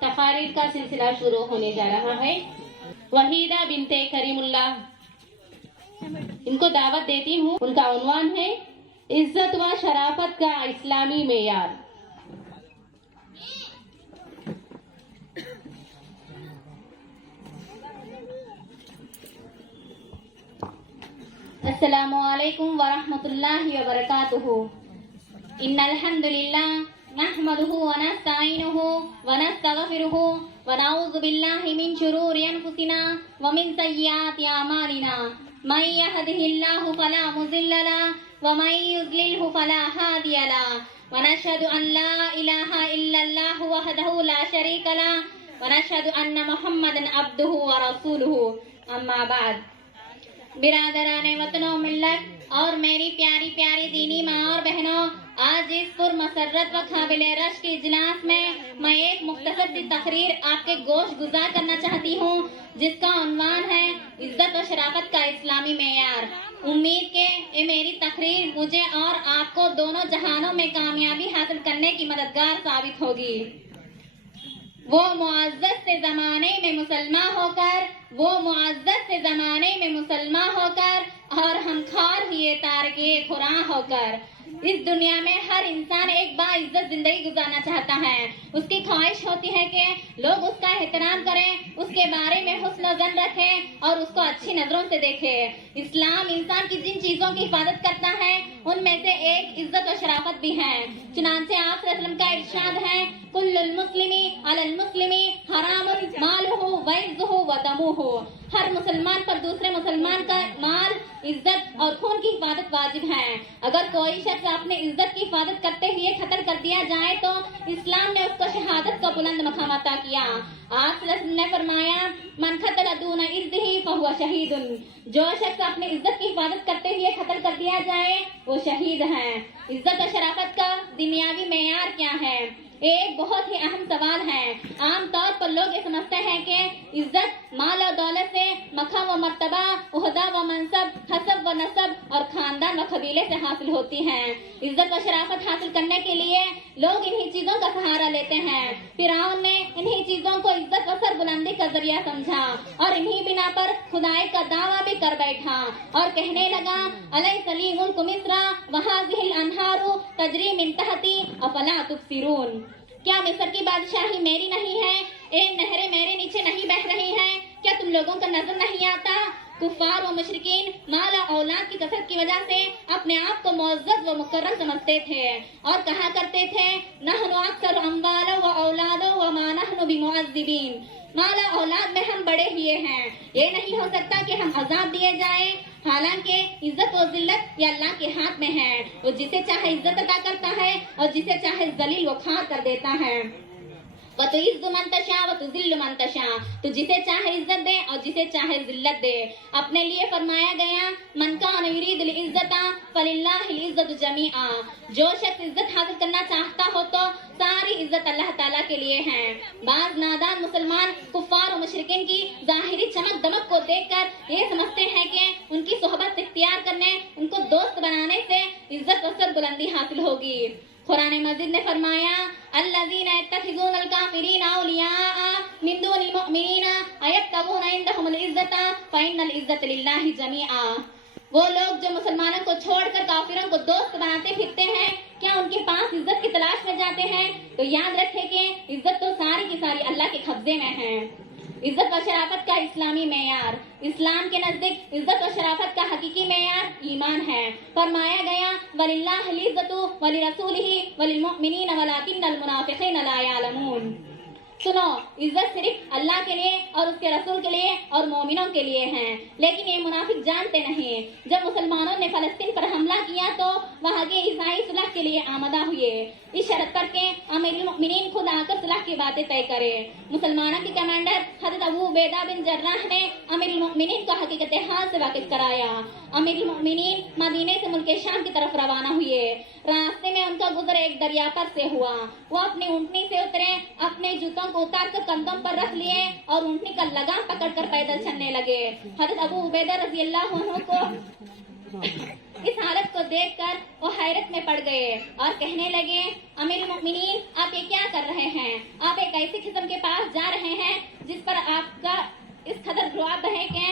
तकारीर का सिलसिला शुरू होने जा रहा है। वहीदा बिनते करीमुल्लाह, इनको दावत देती हूँ। उनका उन्वान है इज्जत व शराफत का इस्लामी मेयार। अस्सलामु अलैकुम व रहमतुल्लाहि व बरकातुहू। इन्नल हम्दुलिल्लाह नहमदुहु व नस्तईनुहु व नस्तगफिरुहु व नऊज़ु बिल्लाहि मिन शुरूरि अनफुसिना व मिन सय्यिआति अमालिना। मन यहदिहिल्लाहु फला मुज़िल्ल लहु व मन युज़्लिल्हु फला हादिय लहु व नशहदु अन ला इलाहा इल्लल्लाहु वहदहु ला शरीक लहु व नशहदु अन्न मुहम्मदन अब्दुहु व रसूलुहु। अम्मा बाद। बिरादराने वतनों मिल्लत और मेरी प्यारी प्यारी दीनी माँ और बहनों, आज इस पुरमसरत व काबिले रश के इजलास में मैं एक मुख्तसर सी तकरीर आपके गोश गुजार करना चाहती हूँ, जिसका उन्वान है इज्जत व शराफत का इस्लामी मेयार। उम्मीद के ये मेरी तकरीर मुझे और आपको दोनों जहानों में कामयाबी हासिल करने की मददगार साबित होगी। वो मुअज़्ज़ज़ से ज़माने में मुसलमान होकर, वो मुअज़्ज़ज़ से ज़माने में मुसलमान होकर और हम खार हुए तारके खुरां होकर। इस दुनिया में हर इंसान एक बाइज्जत जिंदगी गुजारना चाहता है। उसकी ख्वाहिश होती है कि लोग उसका एहतराम करें, उसके बारे में हुस्न ज़न रखें और उसको अच्छी नजरों से देखें। इस्लाम इंसान की जिन चीजों की हिफाजत करता है उनमें से एक इज्जत और शराफत भी है। चुनांचे आप सल्लल्लाहु अलैहि वसल्लम का इरशाद है, कुल्लुल मुस्लिमी अलल मुस्लिमी हरामुन मालुहु व इज्जुहु व दमुहु। हर मुसलमान पर दूसरे मुसलमान का माल, इज्जत और खून की हिफाजत वाजिब है। अगर कोई शख्स अपने इज्जत की हिफाजत करते हुए कत्ल कर दिया जाए तो इस्लाम ने उसको शहादत का बुलंद मकाम अता किया। आप ने फरमाया, मन क़तल दून इर्दिही फहुव शहीदुन। जो शख्स अपनी इज्जत की हिफाजत करते हुए कत्ल कर दिया जाए वो शहीद है। इज्जत और शराफत का दुनियावी मेयार क्या है? एक बहुत ही अहम सवाल है। आम तौर पर लोग ये समझते हैं कि इज्जत माल और दौलत से, मकाम व मर्तबा, ओहदा व मनसब, हसब व नसब और खानदान व कबीले से हासिल होती है। इज्जत व शराफत हासिल करने के लिए लोग इन्हीं चीजों का सहारा लेते हैं। फिरौन ने इन्हीं चीजों को इज्जत व सरबुलंदी का जरिया समझा और इन्हीं बिना पर खुदाई का दावा भी कर बैठा और कहने लगा, अलैसा मुल्कु मिस्र व हाज़िहिल अनहारु तजरी मिन तहती अफला तुबसिरून। क्या मिस्र की बादशाही मेरी नहीं है? एक नहरें मेरे नीचे नहीं बह रही हैं? क्या तुम लोगों का नजर नहीं आता? कुफार व मुशरिकीन माल और औलाद की कसरत की वजह से अपने आप को मुअज़्ज़ज़ व मुकर्रम समझते थे और कहा करते थे, नहनु अक्सर अम्वालो व औलादो व मा नहनु बिमुअज़्ज़िबीन। माल और औलाद में हम बड़े हुए हैं, ये नहीं हो सकता कि हम अजाब दिए जाएं। हालांकि इज्जत और जिल्लत ये अल्लाह के हाथ में है। वो जिसे चाहे इज्जत अता करता है और जिसे चाहे जलील व खार कर देता है। वतुइज़्ज़ु मन तशा व तुज़िल्लु मन तशा। तो जिसे चाहे इज्जत दे और जिसे चाहे जिल्लत दे। अपने लिए फरमाया गया, मन कान युरीदुल इज़्ज़ता फलिल्लाहिल इज़्ज़तु जमीआ। जो शख्स इज्जत हासिल करना चाहता हो तो सारी इज्जत अल्लाह ताला के लिए है। बाज नादान मुसलमान कुफार और मुशरिकीन की जाहिरी चमक दमक को देखकर ये समझते हैं कि उनकी सोहबत इख्तियार करने, उनको दोस्त बनाने से इज्जत व सरबुलंदी हासिल होगी। कुरान मजीद ने फरमाया, अल्लज़ीना यत्तखिज़ूनल काफ़िरीना औलियाआ मिन दूनिल मुअमिनीना अयब्तगूना इंदहुमुल इज़्ज़ता फ़इन्नल इज़्ज़ता लिल्लाहि जमीआ। वो लोग जो मुसलमानों को छोड़कर काफिरों को दोस्त बनाते फिरते हैं, क्या उनके पास इज्जत की तलाश में जाते हैं? तो याद रखें कि इज्जत तो सारी की सारी अल्लाह के कब्जे में है। इज्जत व शराफत का इस्लामी मेयार। इस्लाम के नजदीक इज्जत व शराफत का हकीकी मेयार ईमान है। फरमाया गया, वलिल्लाहिल इज़्ज़तु वलिरसूलिही वलिलमुअमिनीन वलाकिन्नल मुनाफिकीन ला यअलमून। सुनो, इज्जत सिर्फ अल्लाह के लिए और उसके रसूल के लिए और मोमिनों के लिए है, लेकिन ये मुनाफिक जानते नहीं। जब मुसलमानों ने फलस्तीन पर हमला किया तो वहाँ के ईसाई सुलह के लिए आमदा हुए, इस शर्त पर के अमीरुल मोमिनीन खुद आकर सुलह की बातें तय करे। मुसलमानों के कमांडर हज़रत अबू उबैदा बिन जर्राह ने अमीरुल मोमिनीन को हकीकत हाल से वाकिफ कराया। अमीरुल मोमिनीन मदीने से मुल्क शाम की तरफ रवाना हुए। रास्ते में उनका गुजर एक दरिया पर से हुआ। वो अपनी ऊँटनी से उतरे, अपने जूतों को उतार कर कंधों पर रख लिए और ऊँटनी का लगाम पकड़कर पैदल चलने लगे। हज़रत अबू उबैदा रज़ी अल्लाह अन्हु को इस हालत को देखकर वो हैरत में पड़ गए और कहने लगे, अमीरुल मोमिनीन, आप ये क्या कर रहे हैं? आप एक ऐसी किस्म के पास जा रहे हैं जिस पर आपका इस कदर रुआब है कि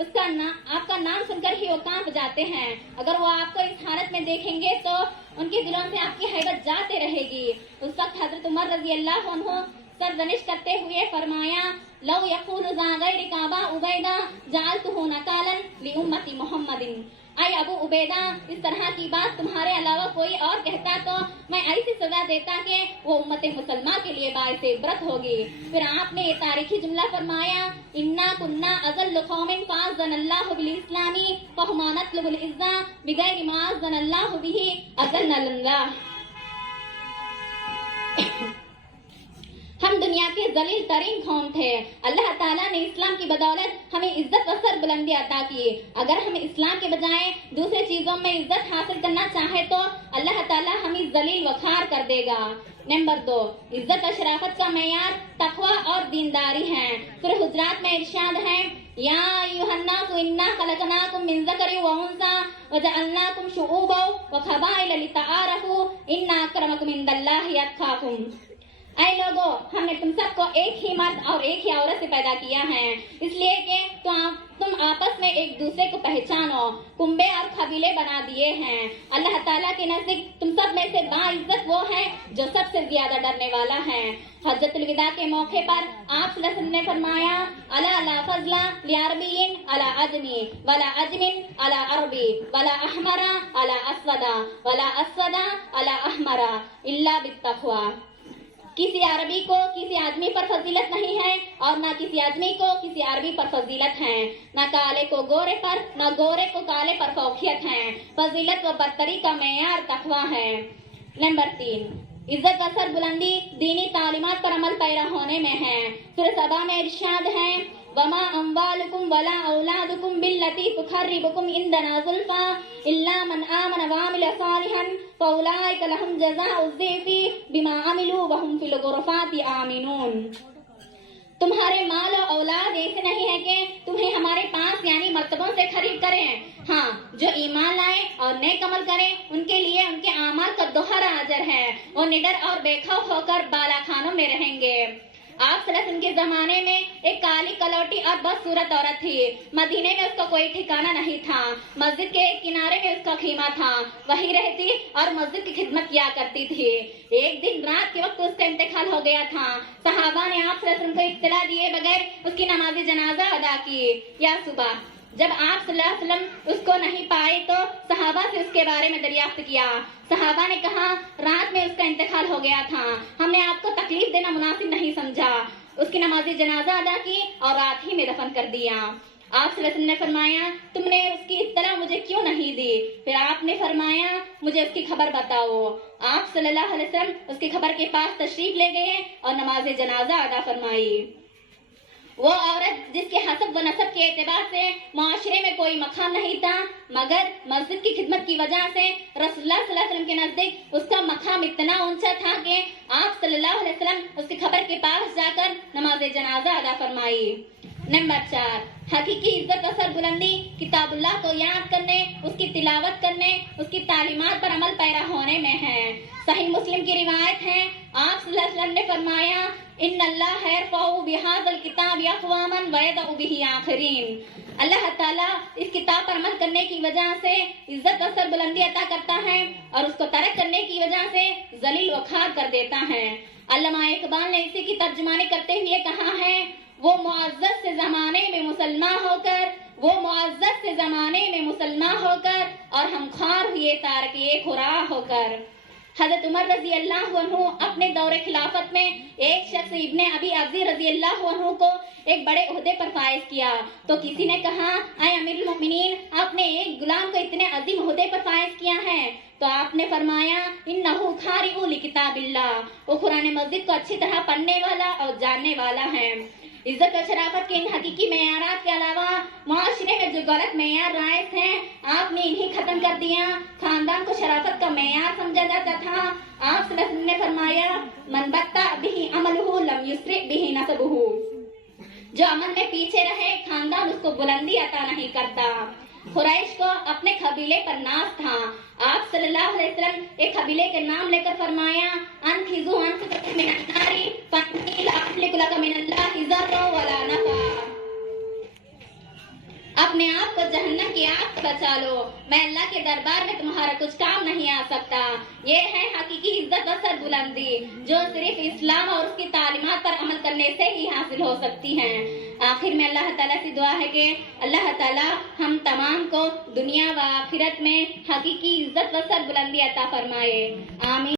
आपका नाम सुनकर ही वो कांप जाते हैं। अगर वो आपको इस हालत में देखेंगे तो उनके दिलों से आपकी हैबत जाते रहेगी। उस वक्त हजरत उमर रजी अल्लाह अन्हु सरजनिश करते हुए फरमाया, लौ यक़ूलु ज़ा गैरि काबा उबैदा जअलतुहु नकालन लि उम्मती मुहम्मदिन। ऐ अबू उबैदा, इस तरह की बात तुम्हारे अलावा कोई और कहता तो मैं ऐसी सजा देता कि वो उम्मत मुसलमा के लिए बाइस इबरत होगी। फिर आपने ये तारीखी जुमला फरमाया, इन्ना कुन्ना अज़ल्लु क़ौमिन फ़अज़्ज़नल्लाहु बिल इस्लामी फ़हुमा नत्लुबुल इज़्ज़ा बिग़ैरि मा अज़्ज़नल्लाहु बिही अज़ल्लल्लाह। हम दुनिया के जलील तरीन कौम थे। अल्लाह ताला ने इस्लाम की बदौलत हमें इज्जत और सरबुलंदी अता की। अगर हम इस्लाम के बजाय दूसरे चीजों में इज्जत हासिल करना चाहे तो अल्लाह ताला हमें जलील वखार कर देगा। नंबर 2, इज्जत और शराफत का मेयार तकवा और दीनदारी है। सूरह हुजरात में इरशाद है, या अय्युहन्नासु इन्ना खलकनाकुम मिन ज़करिन व उन्सा व जअलनाकुम शुऊबन व क़बाइल लितआरफू इन्ना अक्रमकुम इंदल्लाहि अत्क़ाकुम। ऐ लोगों, हमने तुम सबको एक ही मर्द और एक ही औरत से पैदा किया है, इसलिए कि तुम आपस में एक दूसरे को पहचानो। कुंबे और कबीले बना दिए हैं। अल्लाह ताला के नजदीक तुम सब में से बाइज्जत वो है जो सबसे ज्यादा डरने वाला है। हज्जतुल विदा के मौके पर आप सल्लल्लाहु अलैहि वसल्लम ने फरमाया, अला ला फज़ला लिअरबिय्यिन अला अजमी वला अजमिन अला अरबी वला अहमरा अला अस्वदा वला अस्वदा अला अहमरा इल्ला बित्तक़वा। किसी अरबी को किसी आदमी पर फजीलत नहीं है और न किसी आदमी को किसी अरबी पर फजीलत है। न काले को गोरे पर न गोरे को काले पर फौकियत है। फजीलत व बरतरी का मेयार तकवा है। नंबर 3, इज्जत व सरबुलंदी दीनी तालीमात पर अमल पैरा होने में है। सूरह सबा में इरशाद है, वमा अम्वालुकुम वला औलादुकुम बिल्लती तुखर्रिबुकुम इंदना ज़ुल्फा इल्ला मन आमन व अमिला सालिहन फउलाइका लहुम जज़ाउज़ ज़िफ़ी बिमा अमिलू व हुम फ़िल ग़ुरफ़ाति आमिनून। तुम्हारे माल और औलाद ऐसे नहीं है कि तुम्हें हमारे पास यानी मर्तबों से खरीद करें। हाँ, जो ईमान लाए और नेक अमल करें उनके लिए उनके आमाल का दोहरा अजर है। वो निडर और बेखौफ होकर बालाखानों में रहेंगे। आप सल्लल्लाहु अलैहि वसल्लम के जमाने में एक काली कलौटी और बदसूरत औरत थी। मदीने में उसका कोई ठिकाना नहीं था। मस्जिद के एक किनारे में उसका खीमा था, वहीं रहती और मस्जिद की खिदमत किया करती थी। एक दिन रात के वक्त उसका इंतकाल हो गया था। सहाबा ने आप सल्लल्लाहु अलैहि वसल्लम को इत्तला दिए बगैर उसकी नमाज जनाजा अदा की। या सुबह जब आप सल्लल्लाहु अलैहि वसल्लम उसको नहीं पाए तो सहाबा से उसके बारे में दरियाफ्त किया। सहाबा ने कहा, रात में उसका इंतकाल हो गया था, हमने आपको तकलीफ देना मुनासिब नहीं समझा। उसकी नमाज जनाजा अदा की और रात ही में दफन कर दिया। आप सल्लल्लाहु अलैहि वसल्लम ने फरमाया, तुमने उसकी इत्तला मुझे क्यों नहीं दी? फिर आपने फरमाया, मुझे उसकी खबर बताओ। आप सल्लल्लाहु अलैहि वसल्लम उसकी खबर के पास तशरीफ ले गए और नमाज जनाजा अदा फरमाई। वो औरत जिसके हसब व नसब के एतबार से माशरे में कोई मकाम नहीं था, मगर मस्जिद की खिदमत की वजह से रसूलुल्लाह सल्लल्लाहु अलैहि वसल्लम के नजदीक उसका मकाम इतना ऊंचा था कि आप सल्लल्लाहु अलैहि वसल्लम उसकी खबर के पास जाकर नमाज जनाजा अदा फरमाई। नंबर 4, हकीकी इज्जत और सरबुलंदी किताबुल्लाह को याद करने, उसकी तिलावत करने, उसकी तालीमात पर अमल पैरा होने में है। सही मुस्लिम की रिवायत है, आप सल्लल्लाहु अलैहि वसल्लम ने फरमाया, इन्नल्लाह यरफ़उ बिहाज़ल किताब अक़वामन व यदअु बिही आख़रीन। अल्लाह ताला इस किताब पर अमल करने की वजह से इज्जत और सरबुलंदी अता करता है और उसको तर्क करने की वजह से जलील वखार कर देता है। अल्लामा इकबाल ने इसी की तर्जुमानी करते हुए कहा है, वो मुअज़्ज़ज़ से ज़माने में मुसलमान होकर, वो मुअज़्ज़ज़ से ज़माने में मुसलमान होकर और हम ख़ार हुए तारके खुरा होकर। हज़रत उमर रजी अल्लाह अन्हु अपने दौरे खिलाफत में एक शख्स इब्ने अबी अब्ज़ी रजी अल्लाह अन्हु को एक बड़े ओहदे पर फाइज किया तो किसी ने कहा, ऐ अमीरुल मोमिनीन, आपने एक गुलाम को इतने अजीम ओहदे पर फाइज किया है। तो आपने फरमाया, इन्नहु क़ारिउ लिकिताबिल्लाह, वो कुरान मजीद को अच्छी तरह पढ़ने वाला और जानने वाला है। इज्जत और शराफत के इन हकीकी मेयारात के अलावा माशरे में जो गलत मेयार राइज हैं, आपने इन्हीं खत्म कर दिया। खानदान को शराफत का मेयार समझा जाता था। आप सल्लल्लाहु अलैहि वसल्लम ने फरमाया, मन बत्ता बिही अमलुहु लम युस्रि बिही नसबुहु, जो अमल में पीछे रहे खानदान उसको बुलंदी अता नहीं करता। कुरैश को अपने कबीले पर नाज था। आप सल्लल्लाहु अलैहि वसल्लम एक कबीले के नाम लेकर फरमाया, अनखिज़ू अनफुसकुम मिनन नारी फन्नी ला अम्लिकु लका मिनल्लाहि ज़र्रा वला नफ़ा। अपने आप को जहन्नम की आग से बचा लो, मैं अल्लाह के दरबार में तुम्हारा कुछ काम नहीं आ सकता। ये है हकीकी इज्जत और सरबुलंदी जो सिर्फ इस्लाम और उसकी तालीमात पर अमल करने से ही हासिल हो सकती हैं। आखिर में अल्लाह ताला से दुआ है कि अल्लाह ताला हम तमाम को दुनिया व आखिरत में हकीकी इज्जत व सरबुलंदी अता फरमाए। आमीन।